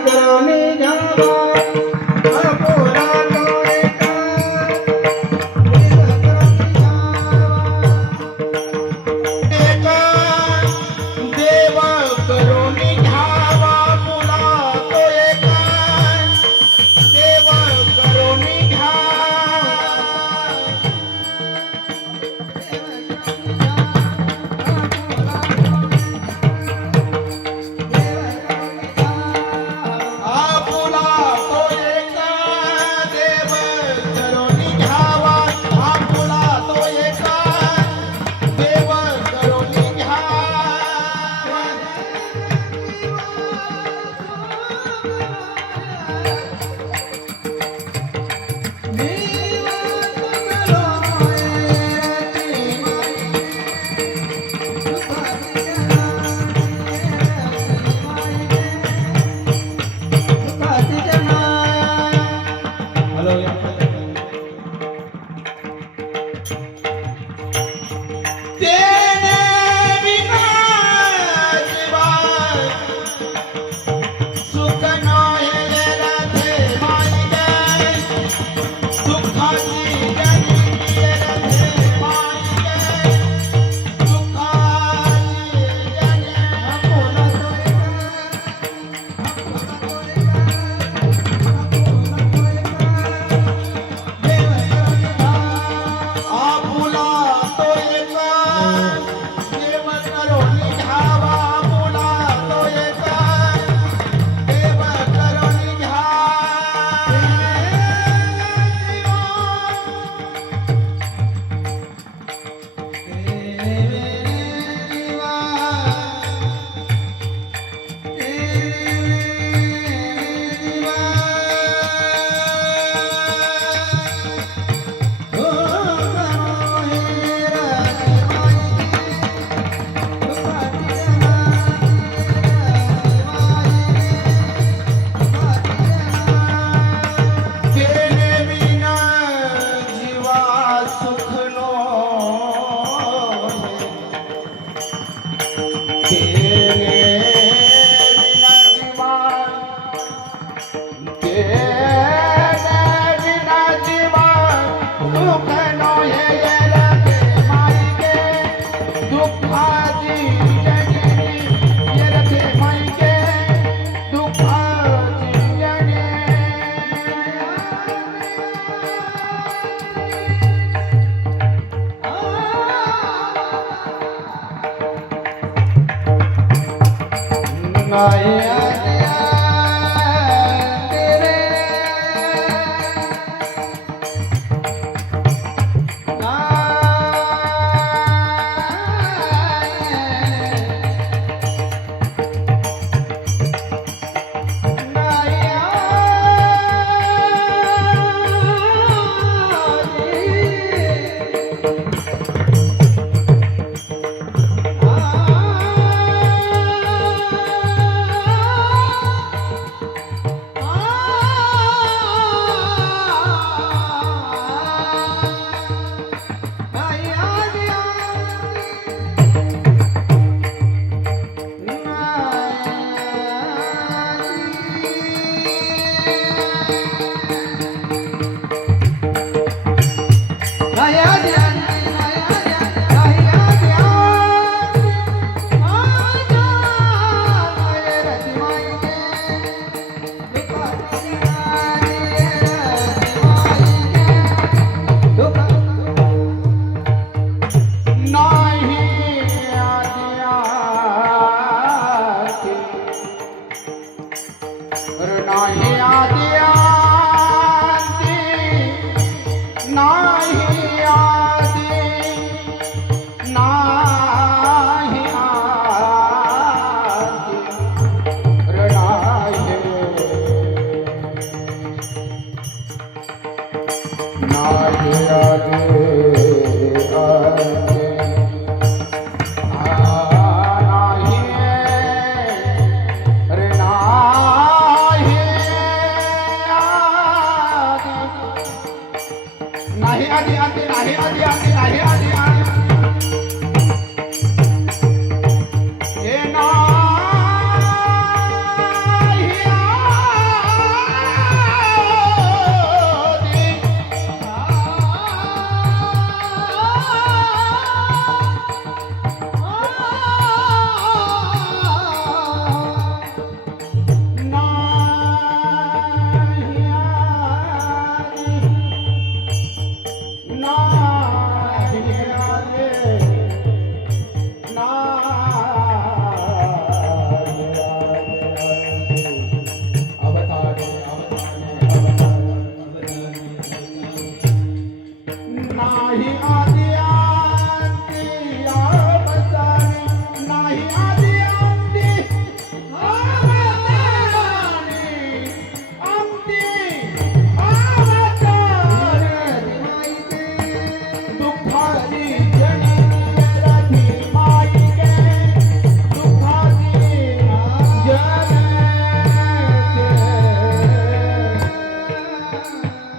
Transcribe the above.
Karmi Java Yeah. Radhe Radhe